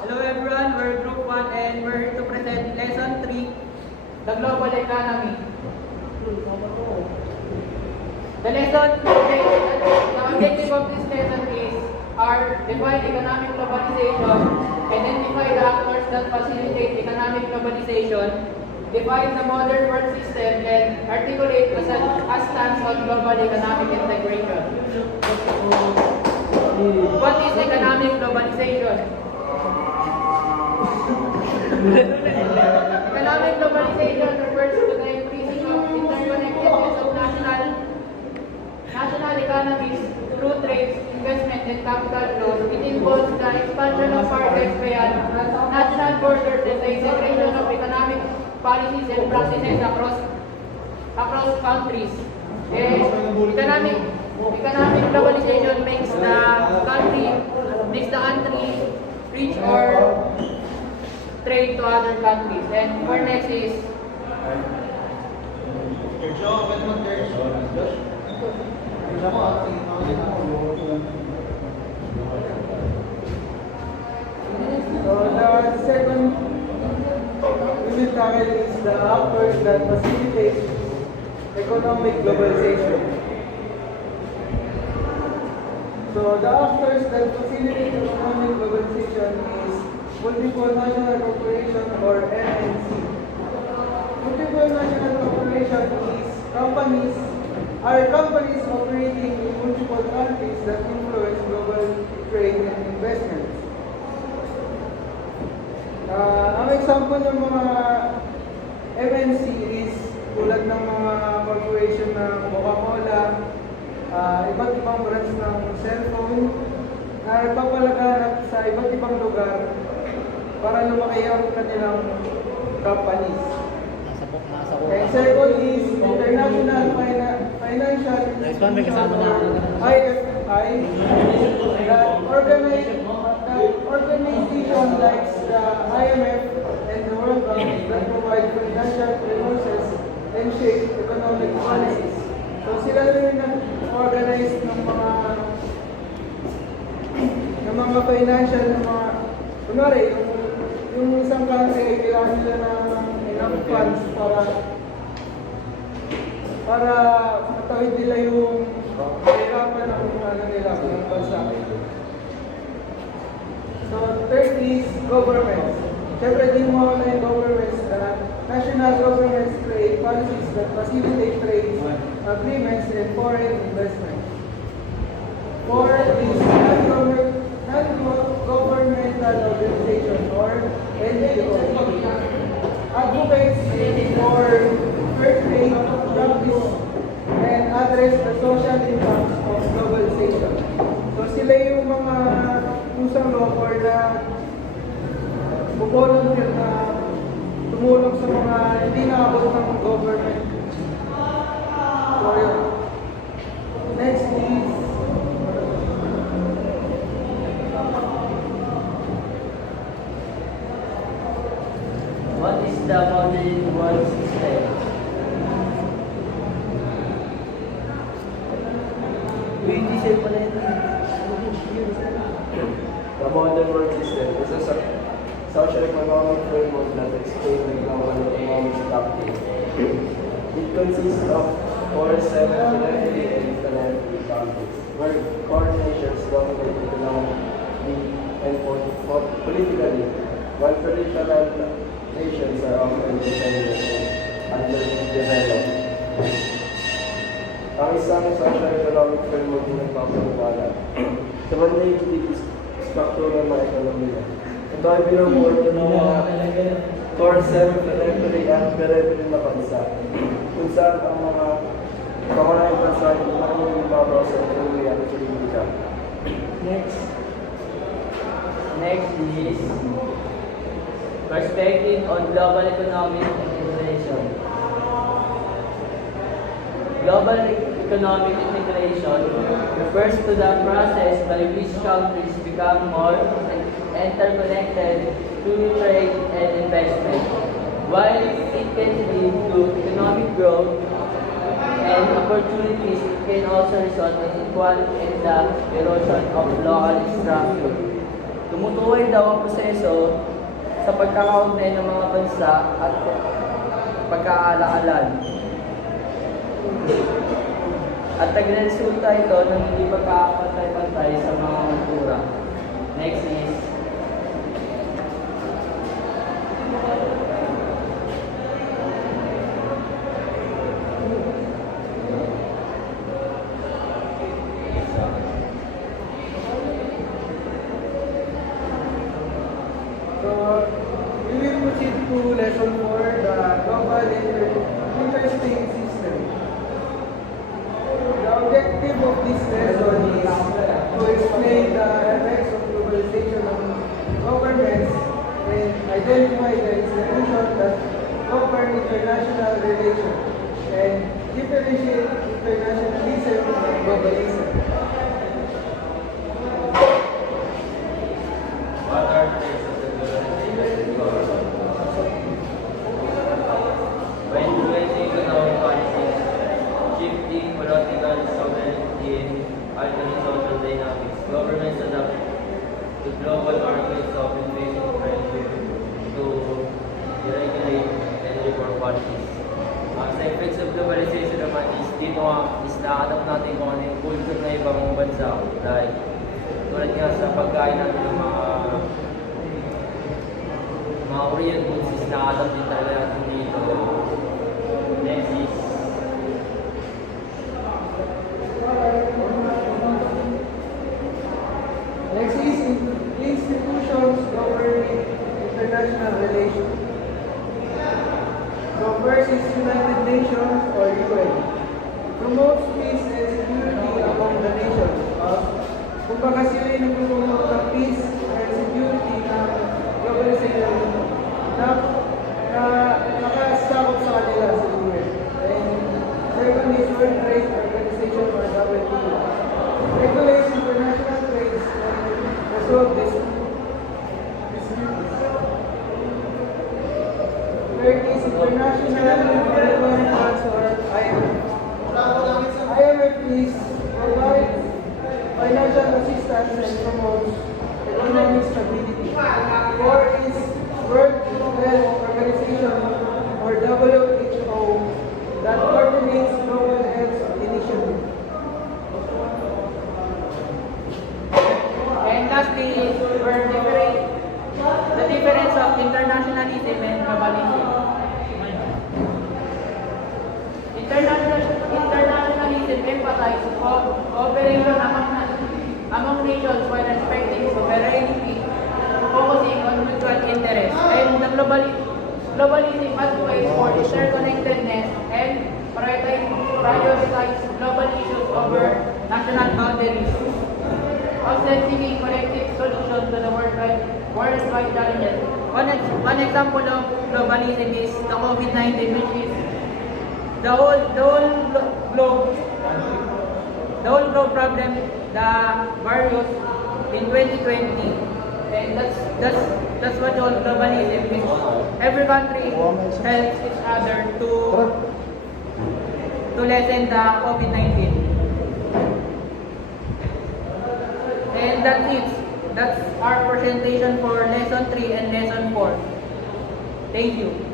Hello everyone, we're Group 1 and we're here to present Lesson 3, the Global Economy. The objective of this lesson is define economic globalization, identify the actors that facilitate economic globalization, define the modern world system, and articulate a stance on global economic integration. What is economic globalization? Economic globalization refers to the increasing of interconnectedness of national economies through trade, investment, and capital flows. It involves the expansion of markets beyond national borders and the integration of economic policies and practices across countries. Economic globalization makes the country reach or trade to other countries. And for next is So the second unit tackle is the actors that facilitate economic globalization. So the actors that facilitate economic globalization is multiple national corporation or MNC. Multiple national corporation are companies operating in multiple countries that influence global trade and investments. Ang example ng mga MNC is tulad ng mga corporation ng Coca-Cola, iba't ibang brands ng cellphone na nagpapalaganap sa iba't ibang lugar para lumaki ang kanilang companies. And second is International Financial Institution or IFI that organization like the IMF and the World Bank that provide financial resources and shape economic policies. So sila rin nag-organize ng mga financial kunwari yung isang country ay kailangan nila ng enough funds para matawid nila yung kahirapan ng nila ng bansa. So third is governments. Siyempre din mo na yung governments, national governments create policies that facilitate trade agreements and foreign investment. Fourth is non-governmental organization or NGO. Advocates for fair trade practice and address the social impacts of globalization. So sila yung mga pusang loob na volunteer na tumulong sa mga hindi naabot ng government. So yun. Next is what is the modern world system? The modern world system is a socio-economic framework that explains the global economic structure. It consists of 47 philanthropy and philanthropy countries, where core nations dominate economically and politically, while peripheral nations are often dependent and underdeveloped. Ang isang socio-economic framework na nagpapaliwanag sa mandaigdig structure ng mga ekonomiya. Ito ay binubuo ng mga core 7 philanthropy and peripheral na bansa, kung saan ang mga pangunahing bansa ay maraming ibabaw sa ekonomiya at politika. Next is perspective on global economic integration. Global economic integration refers to the process by which countries become more interconnected through trade and investment. While it can lead to economic growth and opportunities, it can also result in inequality and the erosion of local structure. To tumutukoy daw ang proseso sa pagkakaugnay ng mga bansa at pagkakaalalan. At nagresulta ito ng hindi pagkakapantay-pantay sa mga kultura. Next is So, we will proceed to lesson 4, the global interstate system. The objective of this lesson is to explain the effects of globalization on governments and identify the institutions that govern international relations and differentiate internationalism and globalism. what are the types of the globalization government? By influencing economic policies, shifting political sovereignty and altering social dynamics, governments adapt to global markets of inflation pressure to regulate and reform policies. Sa effects of globalization naman is dito nga is nahanap natin kung ano yung culture na ibang bansa. Like, tulad nga sa pagkain natin ng mga Korean foods is nahanap din talaga natin dito. Next is Next is institutions governing international relations. So first is United Nations or UN. Promotes peace and security among the nations. Kumbaga sila yung nagpupromote ng peace and security ng globalization na nakasakop sa kanila sa UN. And second is World Trade Organization or WTO. Regulates international trades and resolve disputes. Third is International Monetary Fund or IMF. IMF is provides financial assistance and promotes economic stability. Four is World Health Organization or WHO that coordinates global health initiatives. And lastly, the difference of internationalism and globalism. Internationalism emphasizes cooperation among nations while respecting sovereignty, focusing on mutual interest. And the globalism advocates for interconnectedness and prioritize global issues over national boundaries, often seeking collective solutions to the worldwide challenges. One example of globalism is the COVID-19, which is the whole globe problem, the virus in 2020, and that's what all globalism is. Every country helps each other to lessen the COVID-19. And that's it. That's our presentation for lesson 3 and lesson 4. Thank you.